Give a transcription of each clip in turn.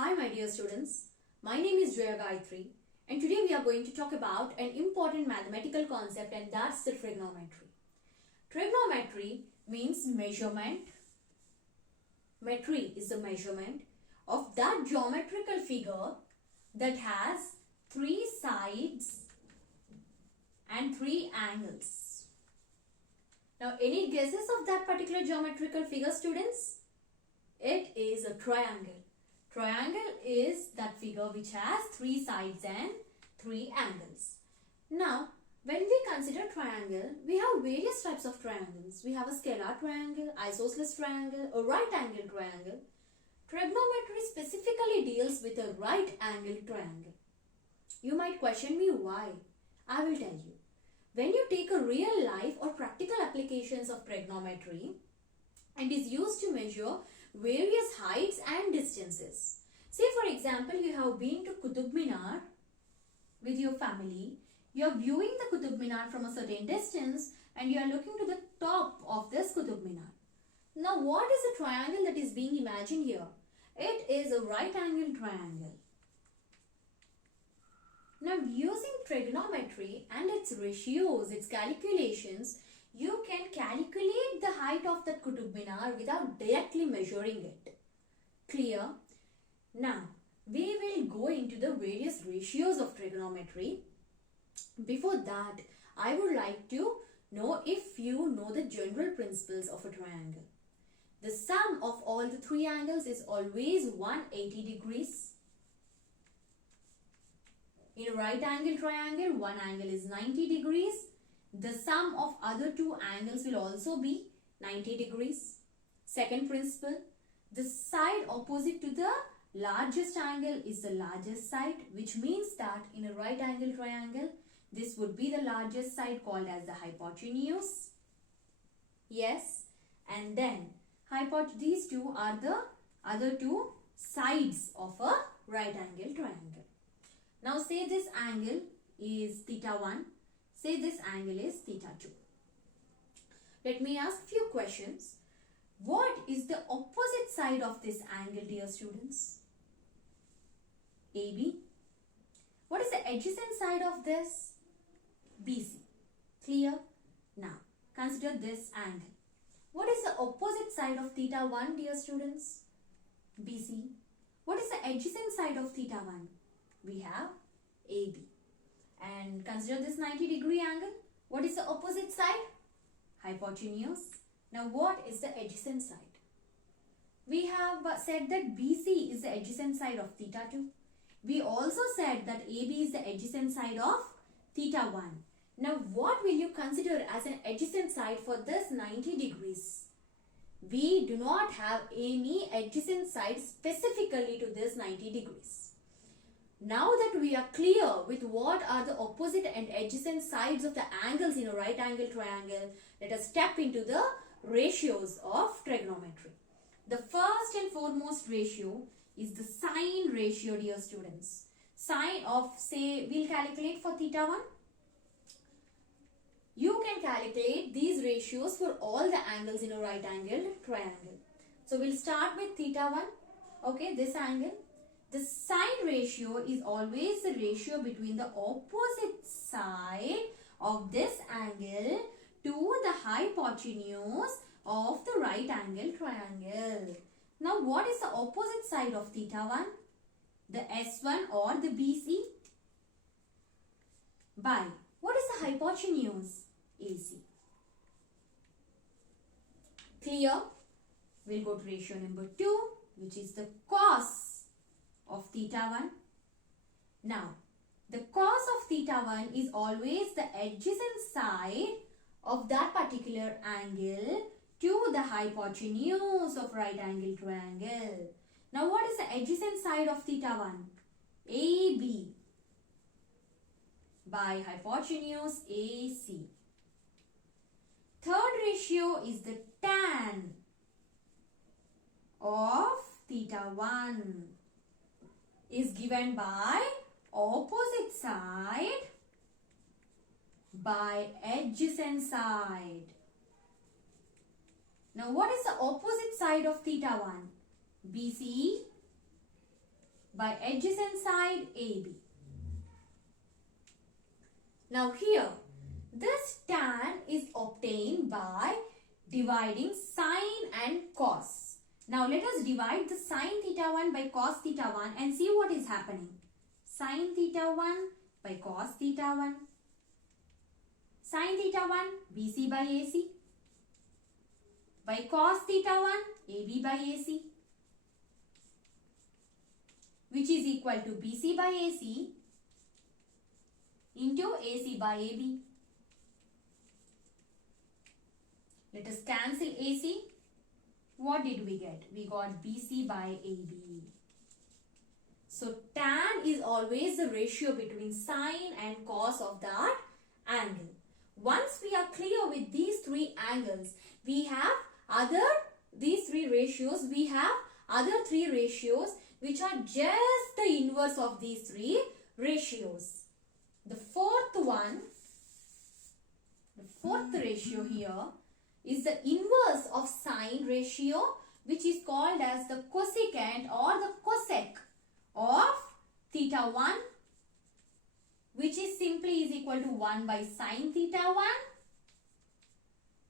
Hi my dear students, my name is Jaya Gayatri and today we are going to talk about an important mathematical concept, and that's the trigonometry. Trigonometry means measurement. Metry is the measurement of that geometrical figure that has three sides and three angles. Now any guesses of that particular geometrical figure, students? It is a triangle. Triangle is that figure which has three sides and three angles. Now, when we consider triangle, we have various types of triangles. We have a scalar triangle, isosceles triangle, a right angle triangle. Trigonometry specifically deals with a right angle triangle. You might question me why. I will tell you. When you take a real life or practical applications of trigonometry and is used to measure various heights and distances. Say for example, you have been to Qutub Minar with your family. You are viewing the Qutub Minar from a certain distance and you are looking to the top of this Qutub Minar. Now what is the triangle that is being imagined here? It is a right angle triangle. Now using trigonometry and its ratios, its calculations, you can calculate the height of that Qutub Minar without directly measuring it. Clear? Now, we will go into the various ratios of trigonometry. Before that, I would like to know if you know the general principles of a triangle. The sum of all the three angles is always 180 degrees. In a right angle triangle, one angle is 90 degrees. The sum of other two angles will also be 90 degrees. Second principle, the side opposite to the largest angle is the largest side, which means that in a right angle triangle, this would be the largest side called as the hypotenuse. Yes, and then these two are the other two sides of a right angle triangle. Now say this angle is theta 1. Say this angle is theta 2. Let me ask few questions. What is the opposite side of this angle, dear students? AB. What is the adjacent side of this? BC. Clear? Now, consider this angle. What is the opposite side of theta 1, dear students? BC. What is the adjacent side of theta 1? We have AB. And consider this 90-degree angle. What is the opposite side? Hypotenuse. Now what is the adjacent side? We have said that BC is the adjacent side of theta 2. We also said that AB is the adjacent side of theta 1. Now what will you consider as an adjacent side for this 90 degrees? We do not have any adjacent side specifically to this 90 degrees. Now that we are clear with what are the opposite and adjacent sides of the angles in a right angle triangle, let us step into the ratios of trigonometry. The first and foremost ratio is the sine ratio, dear students. Sine of, say, we'll calculate for theta 1. You can calculate these ratios for all the angles in a right angle triangle. So we'll start with theta 1. Okay, this angle. The sine ratio is always the ratio between the opposite side of this angle to the hypotenuse of the right angle triangle. Now what is the opposite side of theta 1? The S1 or the BC by what is the hypotenuse? AC. Clear? We'll go to ratio number 2, which is the cos of theta 1. Now, the cos of theta 1 is always the adjacent side of that particular angle to the hypotenuse of right angle triangle. Now, what is the adjacent side of theta 1? AB by hypotenuse AC. Third ratio is the tan of theta 1 is given by opposite side by adjacent side. Now what is the opposite side of theta 1? BC by adjacent side AB. Now here, this tan is obtained by dividing sine and cos. Now let us divide the sine theta 1 by cos theta 1 and see what is happening. Sine theta 1 by cos theta 1. Sine theta 1 BC by AC. By cos theta 1 AB by AC. Which is equal to BC by AC into AC by AB. Let us cancel AC. What did we get? We got BC by AB. So tan is always the ratio between sine and cos of that angle. Once we are clear with these three angles, we have these three ratios which are just the inverse of these three ratios. The fourth ratio here is the inverse of sine ratio, which is called as the cosecant or the cosec of theta 1, which is simply is equal to 1 by sine theta 1.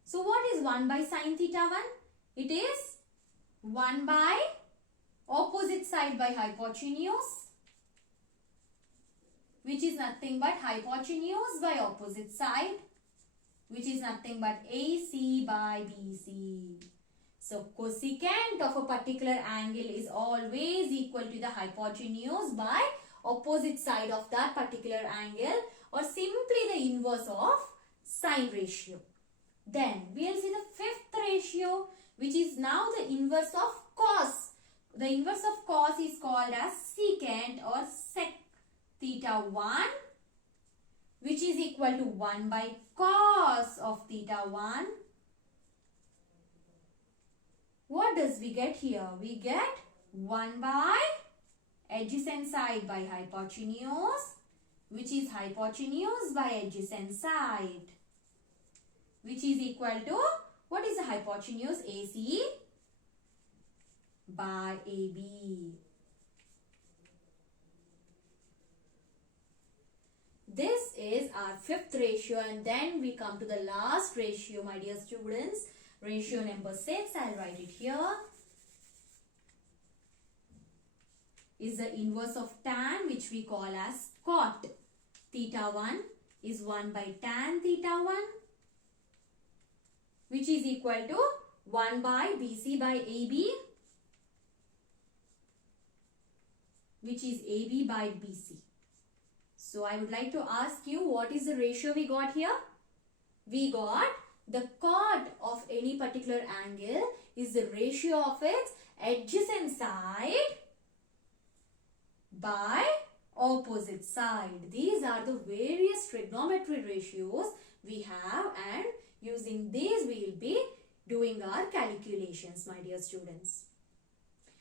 So what is 1 by sine theta 1? It is 1 by opposite side by hypotenuse, which is nothing but hypotenuse by opposite side, which is nothing but AC by BC. So cosecant of a particular angle is always equal to the hypotenuse by opposite side of that particular angle, or simply the inverse of sine ratio. Then we will see the fifth ratio, which is now the inverse of cos. The inverse of cos is called as secant or sec theta 1, which is equal to 1 by cos of theta 1. What does we get here? We get 1 by adjacent side by hypotenuse, which is hypotenuse by adjacent side, which is equal to, what is the hypotenuse? AC by AB. This is our fifth ratio, and then we come to the last ratio, my dear students. Ratio number 6, I'll write it here. Is the inverse of tan, which we call as cot. Theta 1 is 1 by tan theta 1, which is equal to 1 by BC by AB, which is AB by BC. So I would like to ask you, what is the ratio we got here? We got the cot of any particular angle is the ratio of its adjacent side by opposite side. These are the various trigonometry ratios we have, and using these we will be doing our calculations, my dear students.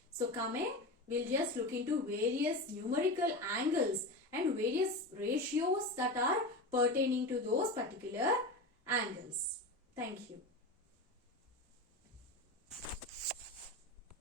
So coming, we'll just look into various numerical angles and various ratios that are pertaining to those particular angles. Thank you.